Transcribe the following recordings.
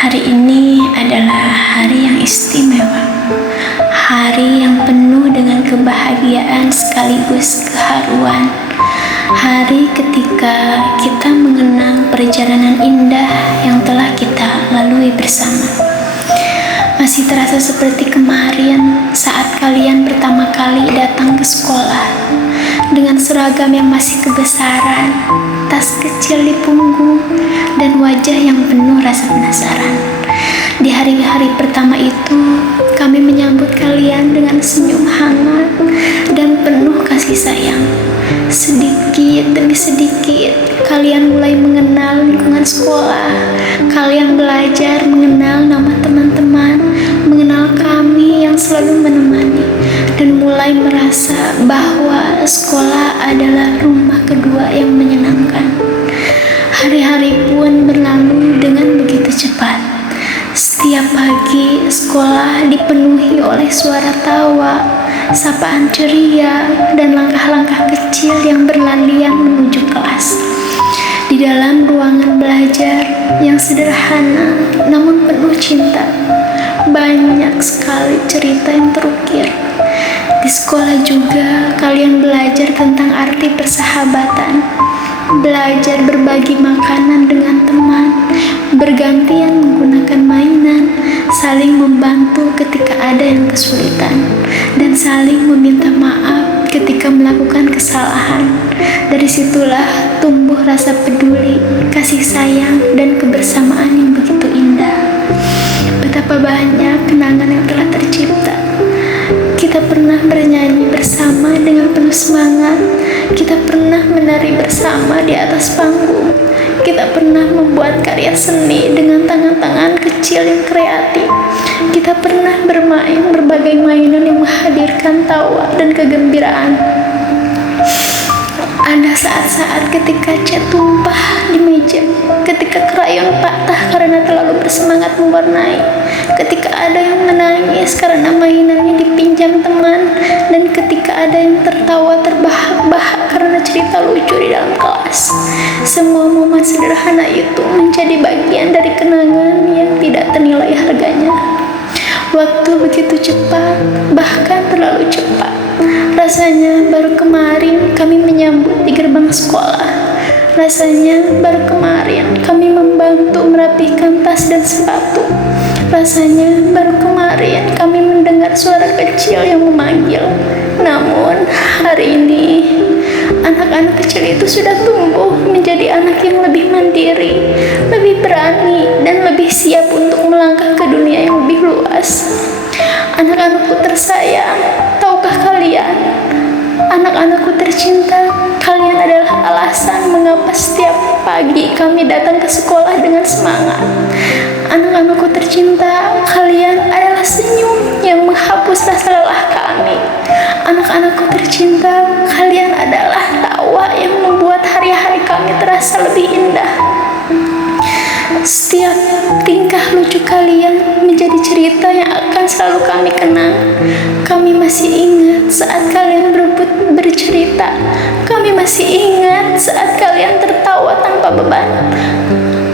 Hari ini adalah hari yang istimewa, hari yang penuh dengan kebahagiaan sekaligus keharuan. Hari ketika kita mengenang perjalanan indah yang telah kita lalui bersama. Masih terasa seperti kemarin saat kalian pertama kali datang ke sekolah dengan seragam yang masih kebesaran, tas kecil di punggung, dan wajah yang penuh rasa penasaran. Di hari-hari pertama itu, kami menyambut kalian dengan senyum hangat dan penuh kasih sayang. Sedikit demi sedikit, kalian mulai mengenal lingkungan sekolah. Kalian belajar mengenal nama teman-teman, mengenal kami yang selalu menemani, dan mulai merasa bahwa sekolah adalah rumah kedua yang menyenangkan. Hari-hari pun berlalu dengan begitu cepat. Setiap pagi, sekolah dipenuhi oleh suara tawa, sapaan ceria, dan langkah-langkah kecil yang berlarian menuju kelas. Di dalam ruangan belajar yang sederhana namun penuh cinta, banyak sekali cerita yang terukir. Di sekolah juga kalian belajar tentang arti persahabatan, belajar berbagi makanan dengan teman, bergantian menggunakan mainan, saling membantu ketika ada yang kesulitan, dan saling meminta maaf ketika melakukan kesalahan. Dari situlah tumbuh rasa peduli, kasih sayang, dan kebersamaan yang begitu indah. Betapa banyak kenangan yang telah tercipta. Kita pernah bernyanyi bersama dengan penuh semangat. Kita pernah menari bersama di atas panggung. Kita pernah membuat karya seni dengan tangan-tangan kecil yang kreatif. Kita pernah bermain berbagai mainan yang menghadirkan tawa dan kegembiraan. Ada saat-saat ketika cat tumpah di meja, ketika krayon patah karena terlalu bersemangat mewarnai, ketika ada yang menangis karena mainannya dipinjam teman, dan ketika ada yang tertawa terbahak-bahak karena cerita lucu di dalam kelas. Semua momen sederhana itu menjadi bagian dari kenangan yang tidak ternilai harganya. Waktu begitu cepat, bahkan terlalu cepat. Rasanya baru kemarin kami menyambut di gerbang sekolah. Rasanya baru kemarin kami membantu merapihkan tas dan sepatu. Rasanya baru kemarin kami mendengar suara kecil yang memanggil. Namun hari ini, anak-anak kecil itu sudah tumbuh menjadi anak yang lebih mandiri, lebih berani, dan lebih siap untuk melangkah ke dunia yang lebih luas. Anak-anakku tersayang, tahukah kalian? Anak-anakku tercinta, kalian adalah alasan mengapa setiap pagi kami datang ke sekolah dengan semangat. Anak-anakku tercinta, kalian adalah senyum yang menghapus rasa lelah kami. Anak-anakku tercinta, kalian adalah tawa yang membuat hari-hari kami terasa lebih indah. Setiap tingkah lucu kalian menjadi cerita yang akan selalu kami kenang. Kami masih ingat saat kalian berebut bercerita. Kami masih ingat saat kalian tertawa tanpa beban.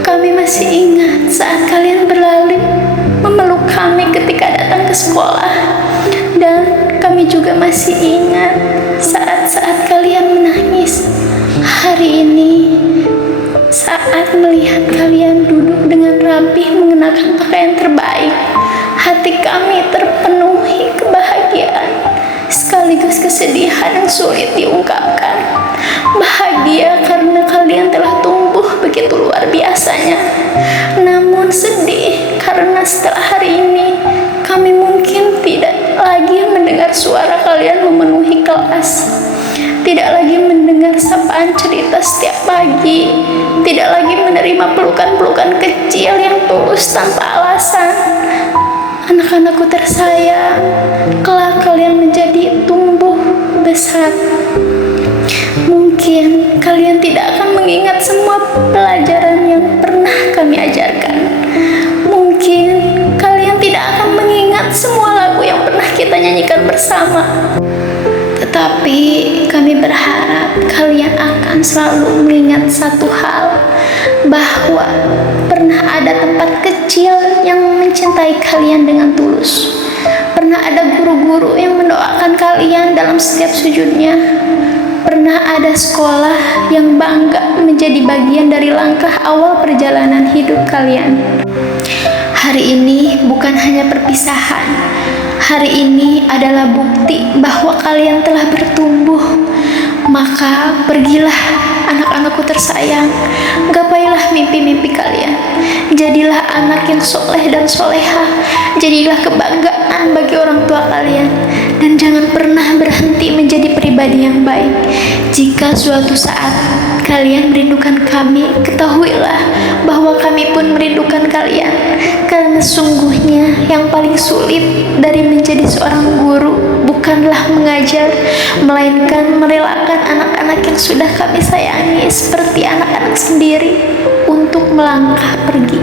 Kami masih ingat saat kalian berlari memeluk kami ketika datang ke sekolah. Dan kami juga masih ingat saat-saat kalian menangis. Hari ini, saat melihat kalian duduk dengan rapih mengenakan pakaian terbaik, hati kami terpenuhi kebahagiaan sekaligus kesedihan yang sulit diungkapkan. Bahagia karena kalian telah tumbuh begitu luar biasanya. Namun sedih karena setelah hari ini kami mungkin tidak lagi mendengar suara kalian memenuhi kelas, tidak lagi mendengar sapaan cerita setiap pagi, tidak lagi menerima pelukan-pelukan kecil yang tulus tanpa alasan. Anak-anakku tersayang, kelak kalian menjadi tumbuh besar. Mungkin kalian tidak akan mengingat semua pelajaran yang pernah kami ajarkan. Mungkin kalian tidak akan mengingat semua lagu yang pernah kita nyanyikan bersama. Tetapi kami berharap kalian akan selalu mengingat satu hal, bahwa pernah ada tempat kecil kecil yang mencintai kalian dengan tulus. Pernah ada guru-guru yang mendoakan kalian dalam setiap sujudnya. Pernah ada sekolah yang bangga menjadi bagian dari langkah awal perjalanan hidup kalian. Hari ini bukan hanya perpisahan. Hari ini adalah bukti bahwa kalian telah bertumbuh. Maka pergilah, anak-anakku tersayang, gapailah mimpi-mimpi kalian. Jadilah anak yang soleh dan soleha. Jadilah kebanggaan bagi orang tua kalian. Dan jangan pernah berhenti menjadi pribadi yang baik. Jika suatu saat kalian merindukan kami, ketahuilah bahwa kami pun merindukan kalian. Karena sungguhnya yang paling sulit dari menjadi seorang guru bukanlah mengajar, melainkan merelakan anak-anak yang sudah kami sayangi seperti anak-anak sendiri untuk melangkah pergi.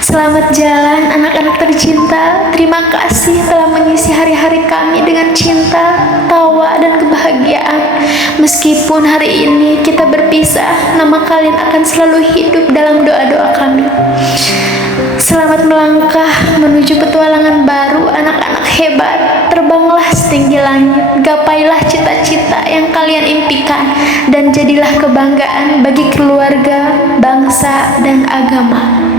Selamat jalan anak-anak tercinta. Terima kasih telah mengisi hari-hari kami dengan cinta, tawa, dan kebahagiaan. Meskipun hari ini kita berpisah, nama kalian akan selalu hidup dalam doa-doa kami. Selamat melangkah menuju petualangan baru, anak-anak hebat. Terbanglah setinggi langit, gapailah cita-cita yang kalian impikan, dan jadilah kebanggaan bagi keluarga, bangsa, dan agama.